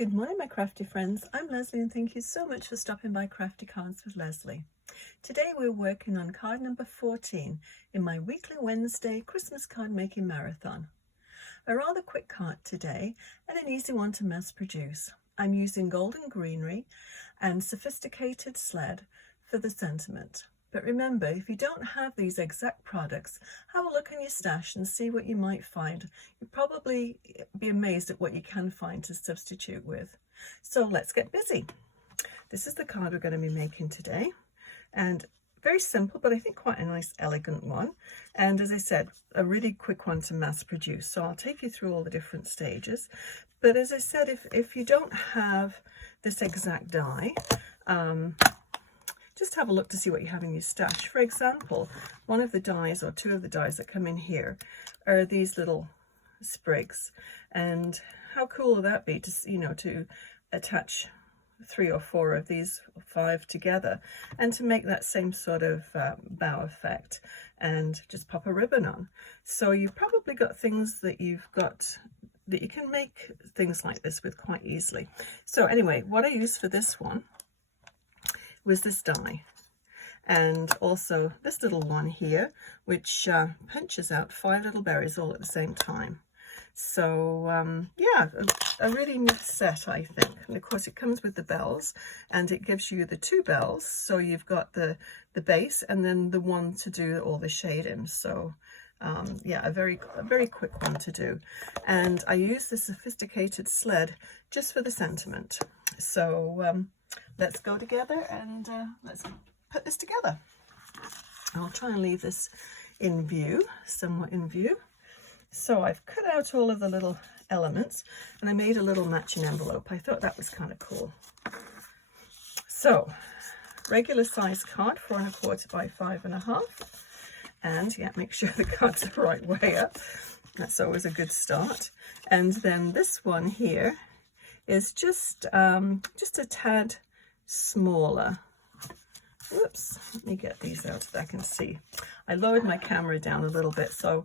Good morning, my crafty friends. I'm Lesley and thank you so much for stopping by Crafty Cards with Lesley. Today we're working on card number 14 in my weekly Wednesday Christmas card making marathon. A rather quick card today and an easy one to mass produce. I'm using golden greenery and sophisticated sled for the sentiment. But remember, if you don't have these exact products, have a look in your stash and see what you might find. You'll probably be amazed at what you can find to substitute with. So let's get busy. This is the card we're going to be making today. And very simple, but I think quite a nice, elegant one. And as I said, a really quick one to mass produce. So I'll take you through all the different stages. But as I said, if you don't have this exact die, just have a look to see what you have in your stash. For example, one of the dies or two of the dies that come in here are these little sprigs. And how cool would that be to, to attach 3 or 4 of these, or 5 together, and to make that same sort of bow effect and just pop a ribbon on. So you've probably got things that you can make things like this with quite easily. So anyway, what I used for this one was this die, and also this little one here, which punches out 5 little berries all at the same time. So yeah, a really neat set, I think. And of course it comes with the bells, and it gives you the 2 bells, so you've got the base and then the one to do all the shading. So yeah, a very quick one to do. And I use the sophisticated sled just for the sentiment. So let's go together and let's put this together. I'll try and leave this in view, somewhat in view. So I've cut out all of the little elements and I made a little matching envelope. I thought that was kind of cool. So regular size card, 4 1/4 by 5 1/2. And yeah, make sure the card's the right way up. That's always a good start. And then this one here is just a tad smaller. Whoops, let me get these out so that I can see. I lowered my camera down a little bit so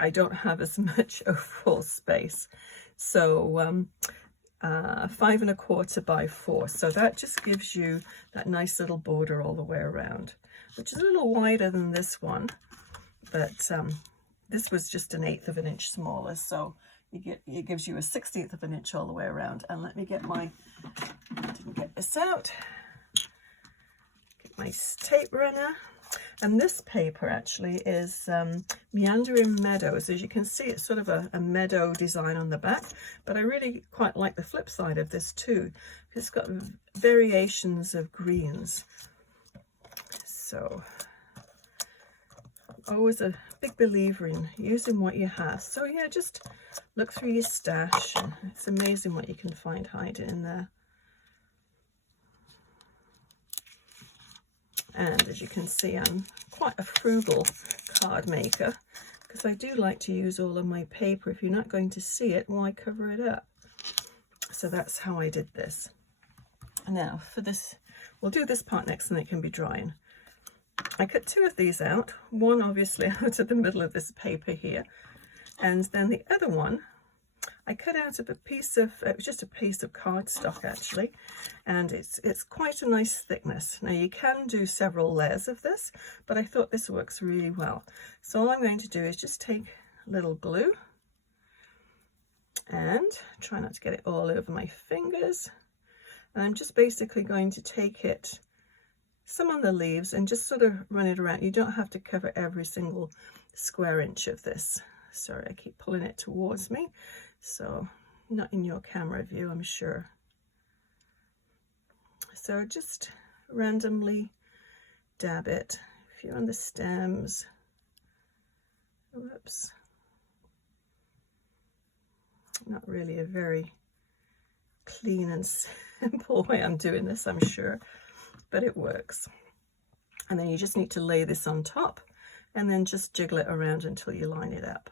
I don't have as much overall space. So 5 1/4 by 4. So that just gives you that nice little border all the way around, which is a little wider than this one, but this was just 1/8 of an inch smaller. So it gives you a 1/16 of an inch all the way around. And let me get didn't get this out. Get my tape runner. And this paper actually is Meandering Meadows. As you can see, it's sort of a meadow design on the back, but I really quite like the flip side of this too. It's got variations of greens. So I'm always a big believer in using what you have. So yeah, just look through your stash, and it's amazing what you can find hiding in there. And as you can see, I'm quite a frugal card maker because I do like to use all of my paper. If you're not going to see it, why cover it up? So that's how I did this. Now for this, we'll do this part next and it can be drying. I cut 2 of these out, one obviously out of the middle of this paper here, and then the other one I cut out of it was just a piece of cardstock actually, and it's quite a nice thickness. Now you can do several layers of this, but I thought this works really well. So all I'm going to do is just take a little glue and try not to get it all over my fingers. And I'm just basically going to take it, some on the leaves, and just sort of run it around. You don't have to cover every single square inch of this. Sorry, I keep pulling it towards me. So not in your camera view, I'm sure. So just randomly dab it. A few on the stems. Whoops. Not really a very clean and simple way I'm doing this, I'm sure, but it works. And then you just need to lay this on top and then just jiggle it around until you line it up.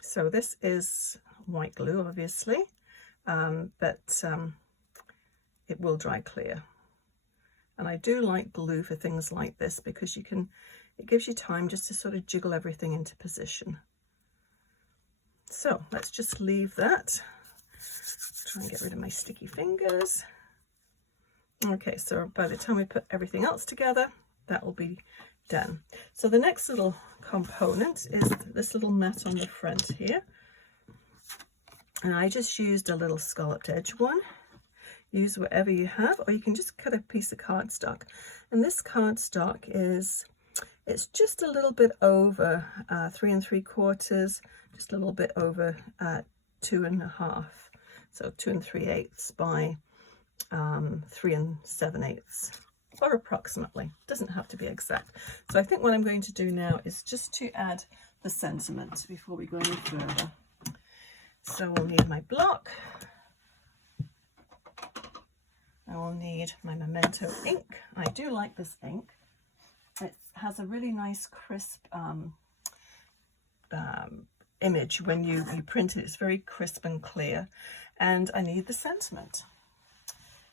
So this is white glue, obviously, but it will dry clear. And I do like glue for things like this because it gives you time just to sort of jiggle everything into position. So let's just leave that. Try and get rid of my sticky fingers. Okay, so by the time we put everything else together, that will be done. So the next little component is this little mat on the front here. And I just used a little scalloped edge one. Use whatever you have, or you can just cut a piece of cardstock. And this cardstock it's just a little bit over 3 3/4, just a little bit over 2 1/2. So 2 3/8 by 3 7/8, or approximately. Doesn't have to be exact. So I think what I'm going to do now is just to add the sentiment before we go any further. So we'll need my block. I will need my Memento ink. I do like this ink. It has a really nice crisp image when you print it. It's very crisp and clear. And I need the sentiment.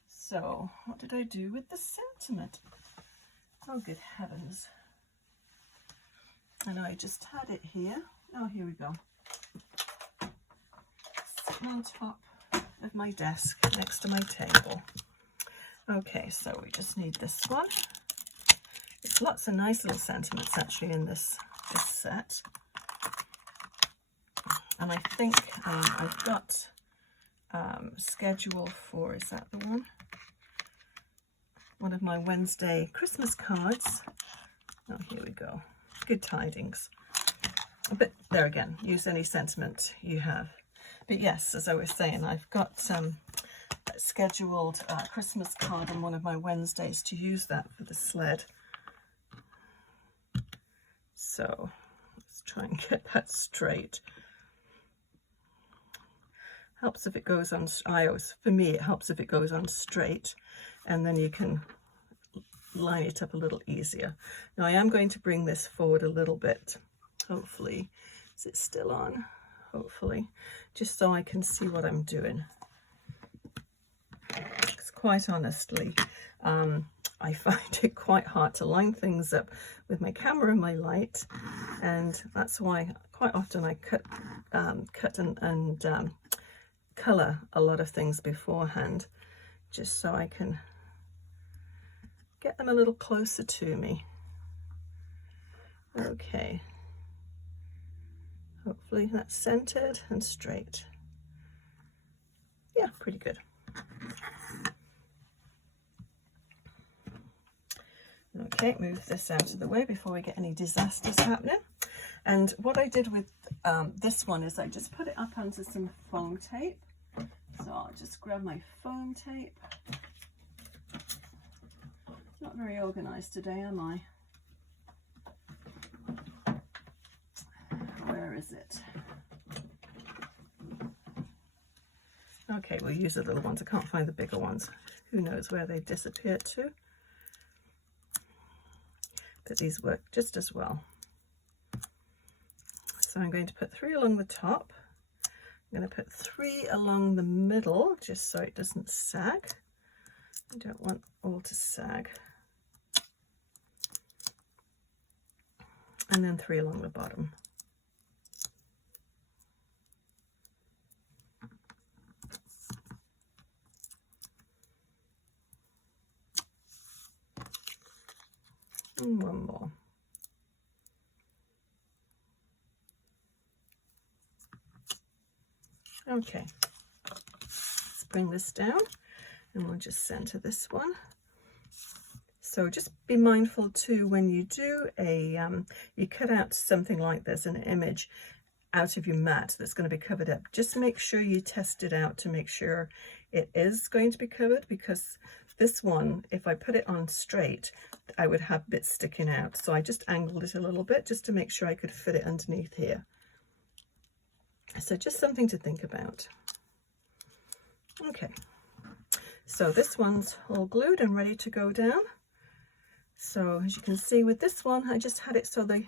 So what did I do with the sentiment? Oh, good heavens. I know I just had it here. Oh, here we go. Sitting on top of my desk next to my table. Okay, so we just need this one. There's lots of nice little sentiments actually in this set. And I think I've got schedule for, is that the one? One of my Wednesday Christmas cards. Oh, here we go. Good tidings. But there again, use any sentiment you have. But yes, as I was saying, I've got scheduled Christmas card on one of my Wednesdays to use that for the sled. So let's try and get that straight. Helps if it goes on, for me it helps if it goes on straight, and then you can line it up a little easier. Now I am going to bring this forward a little bit, hopefully. Is it still on? Hopefully, just so I can see what I'm doing. Because quite honestly, I find it quite hard to line things up with my camera and my light, and that's why quite often I cut and colour a lot of things beforehand, just so I can get them a little closer to me. Okay, hopefully that's centered and straight. Yeah, pretty good. Okay, move this out of the way before we get any disasters happening. And what I did with this one is I just put it up onto some foam tape. So I'll just grab my foam tape. Not very organized today, am I? Where is it? Okay, we'll use the little ones. I can't find the bigger ones. Who knows where they disappeared to? But these work just as well. So I'm going to put 3 along the top. I'm going to put 3 along the middle, just so it doesn't sag. I don't want all to sag. And then 3 along the bottom. And 1 more. Okay, let's bring this down and we'll just center this one. So just be mindful too, when you do you cut out something like this, an image out of your mat that's going to be covered up, just make sure you test it out to make sure it is going to be covered, because this one, if I put it on straight, I would have bits sticking out. So I just angled it a little bit just to make sure I could fit it underneath here. So just something to think about. Okay, so this one's all glued and ready to go down. So as you can see with this one, I just had it so the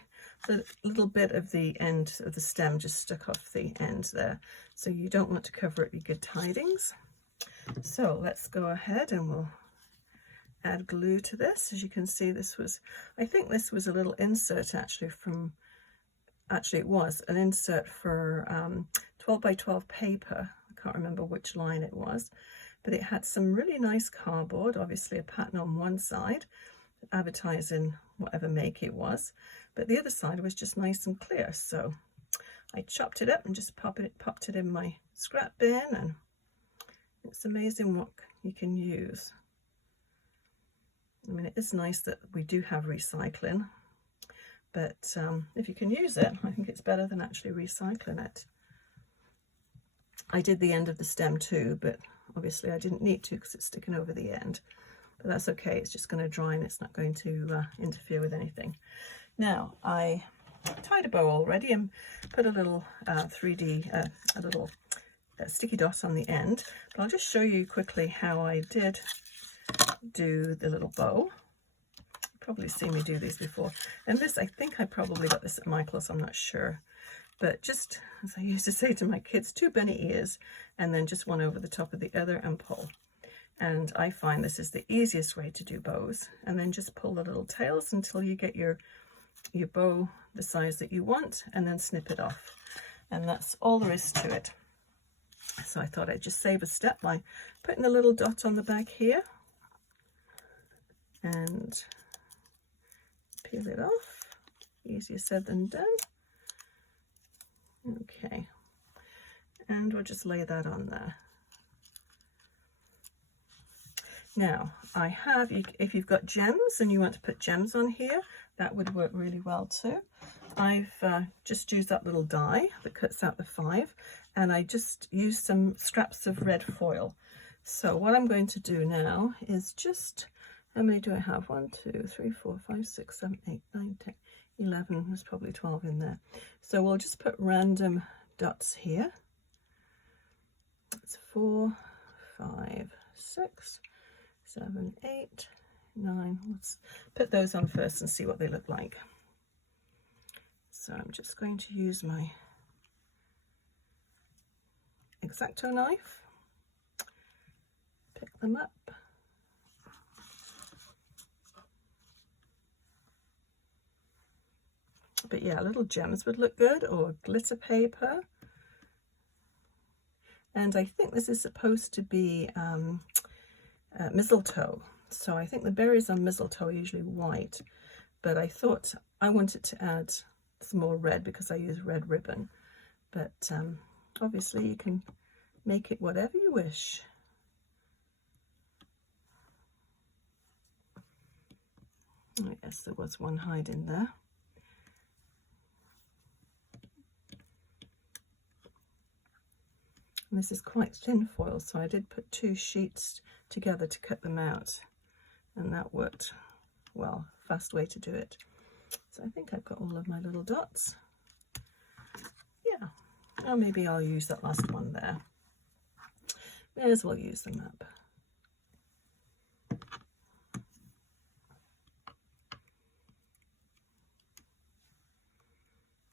little bit of the end of the stem just stuck off the end there. So you don't want to cover it with good tidings. So let's go ahead and we'll add glue to this. As you can see, I think this was a little insert actually from, it was an insert for 12 by 12 paper. I can't remember which line it was, but it had some really nice cardboard, obviously a pattern on one side, advertising whatever make it was, but the other side was just nice and clear. So I chopped it up and just popped it in my scrap bin, and it's amazing what you can use. I mean, it is nice that we do have recycling, but if you can use it, I think it's better than actually recycling it. I did the end of the stem too, but obviously I didn't need to because it's sticking over the end. But that's okay, it's just going to dry and it's not going to interfere with anything. Now, I tied a bow already and put a little sticky dot on the end. But I'll just show you quickly how I did do the little bow. You've probably seen me do these before. And this, I think I probably got this at Michael's, I'm not sure. But just, as I used to say to my kids, 2 bunny ears, and then just one over the top of the other and pull. And I find this is the easiest way to do bows. And then just pull the little tails until you get your bow the size that you want, and then snip it off. And that's all there is to it. So I thought I'd just save a step by putting a little dot on the back here. And peel it off. Easier said than done. Okay, and we'll just lay that on there. Now, I have, if you've got gems and you want to put gems on here, that would work really well too. I've just used that little die that cuts out the 5, and I just used some scraps of red foil. So what I'm going to do now is just, how many do I have? 1, 2, 3, 4, 5, 6, 7, 8, 9, 10. 11, there's probably 12 in there. So we'll just put random dots here. It's 4, 5, 6, 7, 8, 9. Let's put those on first and see what they look like. So I'm just going to use my X-Acto knife, pick them up. But yeah, little gems would look good, or glitter paper. And I think this is supposed to be mistletoe. So I think the berries on mistletoe are usually white, but I thought I wanted to add some more red because I use red ribbon. But obviously you can make it whatever you wish. I guess there was one hiding there. And this is quite thin foil, so I did put 2 sheets together to cut them out, and that worked well. Fast way to do it. So I think I've got all of my little dots. Yeah, or maybe I'll use that last one there. May as well use them up.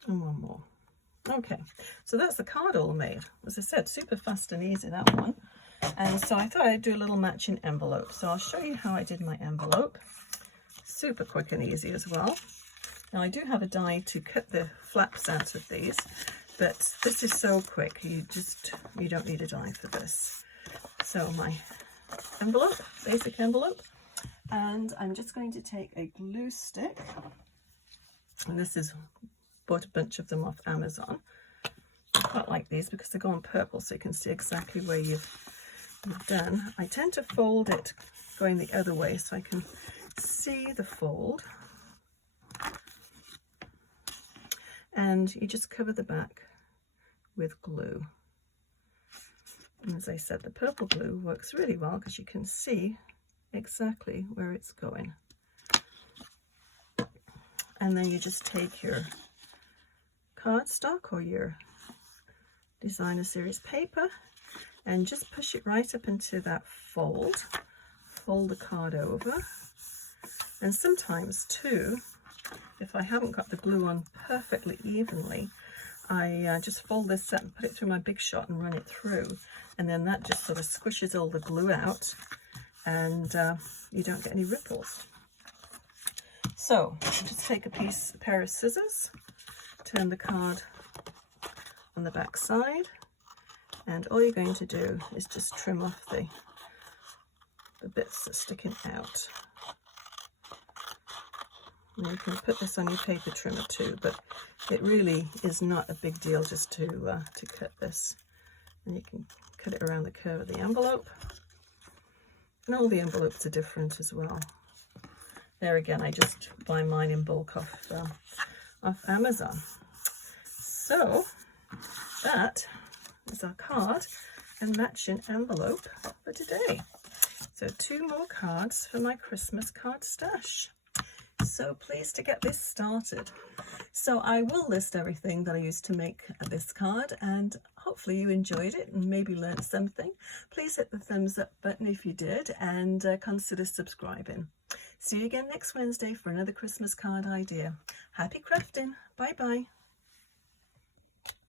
And one more. Okay, so that's the card all made. As I said, super fast and easy, that one. And so I thought I'd do a little matching envelope. So I'll show you how I did my envelope. Super quick and easy as well. Now I do have a die to cut the flaps out of these, but this is so quick, you don't need a die for this. So my envelope, basic envelope, and I'm just going to take a glue stick, and this is, bought a bunch of them off Amazon. I quite like these because they go on purple, so you can see exactly where you've done. I tend to fold it going the other way so I can see the fold. And you just cover the back with glue. And as I said, the purple glue works really well because you can see exactly where it's going. And then you just take your cardstock or your designer series paper and just push it right up into that fold. Fold the card over. And sometimes too, if I haven't got the glue on perfectly evenly, I just fold this up and put it through my Big Shot and run it through, and then that just sort of squishes all the glue out, and you don't get any ripples. So just take a pair of scissors, turn the card on the back side, and all you're going to do is just trim off the bits that are sticking out. And you can put this on your paper trimmer too, but it really is not a big deal just to cut this. And you can cut it around the curve of the envelope. And all the envelopes are different as well. There again, I just buy mine in bulk off Amazon. So that is our card and matching envelope for today. So 2 more cards for my Christmas card stash. So pleased to get this started. So I will list everything that I used to make this card, and hopefully you enjoyed it and maybe learned something. Please hit the thumbs up button if you did, and consider subscribing. See you again next Wednesday for another Christmas card idea. Happy crafting. Bye bye.